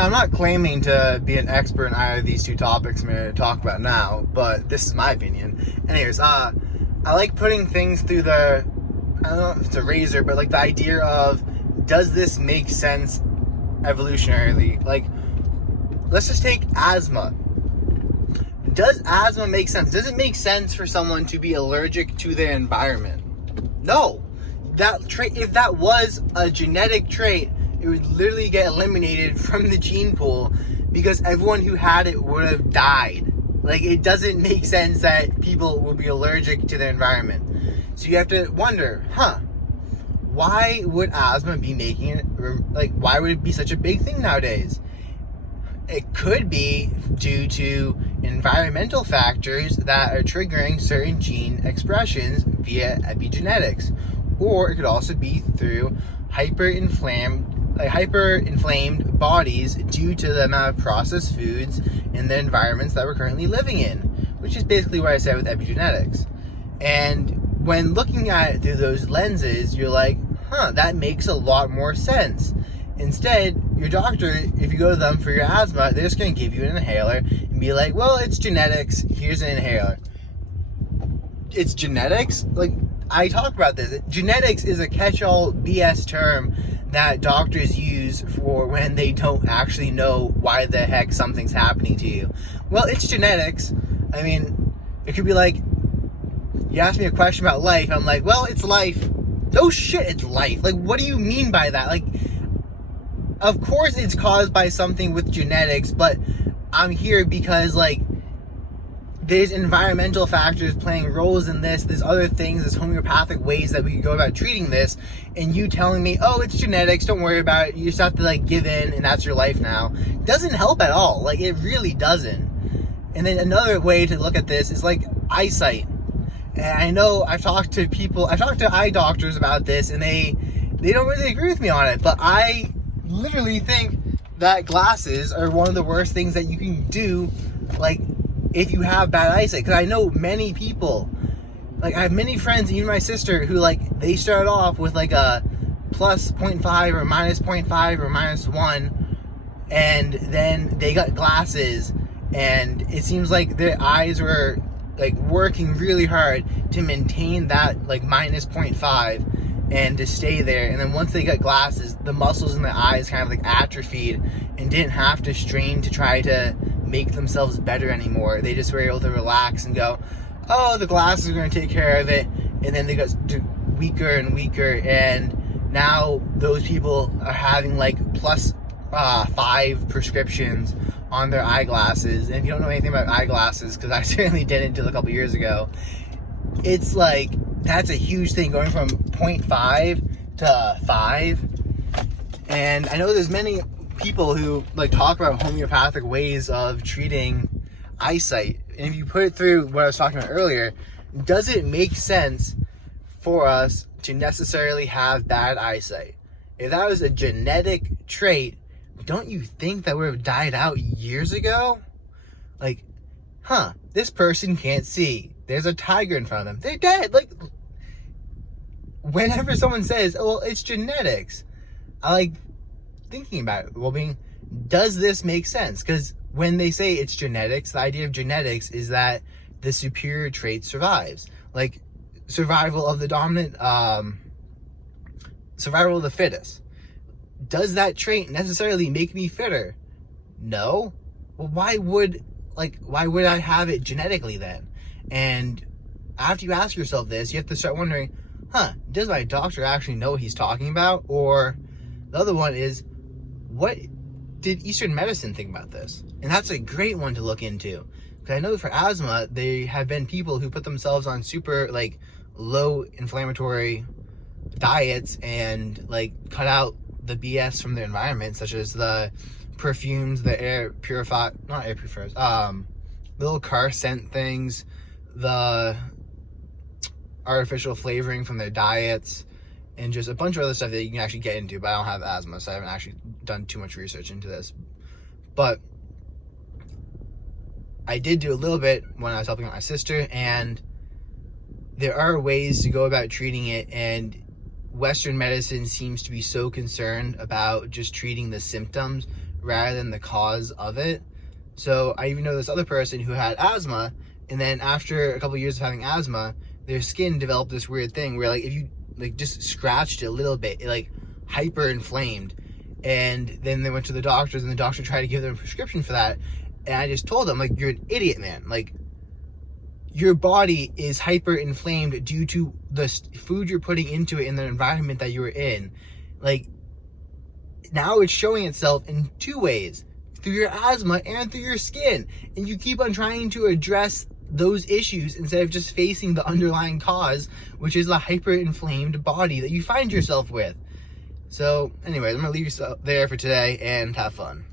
Now, I'm not claiming to be an expert in either of these two topics I'm going to talk about now, but this is my opinion. Anyways, I like putting things through the, I don't know if it's a razor, but like the idea of, does this make sense evolutionarily? Like, let's just take asthma. Does asthma make sense? Does it make sense for someone to be allergic to their environment? No. That trait, if that was a genetic trait, it would literally get eliminated from the gene pool because everyone who had it would have died. Like, it doesn't make sense that people will be allergic to their environment. So you have to wonder, why would asthma be making it, like, why would it be such a big thing nowadays? It could be due to environmental factors that are triggering certain gene expressions via epigenetics. Or it could also be through hyperinflamed bodies due to the amount of processed foods in the environments that we're currently living in, which is basically what I said with epigenetics. And when looking at it through those lenses, you're like, that makes a lot more sense. Instead, your doctor, if you go to them for your asthma, they're just going to give you an inhaler and be like, well, it's genetics, here's an inhaler. It's genetics? Like, I talk about this. Genetics is a catch-all BS term that doctors use for when they don't actually know why the heck something's happening to you. Well, it's genetics. I mean, it could be like, you ask me a question about life, I'm like, well, it's life. Oh shit, it's life. Like, what do you mean by that? Like, of course it's caused by something with genetics, but I'm here because, like, there's environmental factors playing roles in this. There's other things, there's homeopathic ways that we can go about treating this. And you telling me, oh, it's genetics, don't worry about it. You just have to, like, give in and that's your life now. Doesn't help at all. Like, it really doesn't. And then another way to look at this is, like, eyesight. And I know I've talked to eye doctors about this, and they don't really agree with me on it. But I literally think that glasses are one of the worst things that you can do, like, if you have bad eyesight. Because I know many people, like, I have many friends, even my sister, who, like, they started off with, like, a plus 0.5 or minus 0.5 or minus 1, and then they got glasses, and it seems like their eyes were, like, working really hard to maintain that, like, minus 0.5 and to stay there. And then once they got glasses, the muscles in their eyes kind of, like, atrophied and didn't have to strain to try to make themselves better anymore. They just were able to relax and go, oh, the glasses are going to take care of it. And then they got weaker and weaker, and now those people are having, like, plus 5 prescriptions on their eyeglasses. And if you don't know anything about eyeglasses, because I certainly didn't until a couple years ago, it's like, that's a huge thing, going from 0.5 to 5. And I know there's many people who, like, talk about homeopathic ways of treating eyesight. And if you put it through what I was talking about earlier, does it make sense for us to necessarily have bad eyesight? If that was a genetic trait, don't you think that would have died out years ago? Like, this person can't see. There's a tiger in front of them. They're dead. Like, whenever someone says, oh, well, it's genetics, I like thinking about it. Well, does this make sense? Because when they say it's genetics, the idea of genetics is that the superior trait survives. Like, survival of the dominant, survival of the fittest. Does that trait necessarily make me fitter? No. Well, why would I have it genetically then? And after you ask yourself this, you have to start wondering, does my doctor actually know what he's talking about? Or the other one is, what did Eastern medicine think about this? And that's a great one to look into. Because I know for asthma, there have been people who put themselves on super, like, low inflammatory diets and, like, cut out the BS from their environment, such as the perfumes, the little car scent things, the artificial flavoring from their diets, and just a bunch of other stuff that you can actually get into. But I don't have asthma, so I haven't actually done too much research into this. But I did do a little bit when I was helping out my sister, and there are ways to go about treating it, and Western medicine seems to be so concerned about just treating the symptoms rather than the cause of it. So I even know this other person who had asthma, and then after a couple of years of having asthma, their skin developed this weird thing where like if you like just scratched it a little bit, it like hyper inflamed. And then they went to the doctors, and the doctor tried to give them a prescription for that. And I just told them, like, you're an idiot, man. Like, your body is hyper inflamed due to the food you're putting into it in the environment that you were in. Like, now it's showing itself in two ways, through your asthma and through your skin. And you keep on trying to address those issues instead of just facing the underlying cause, which is a hyper inflamed body that you find yourself with. So anyways, I'm going to leave you there for today and have fun.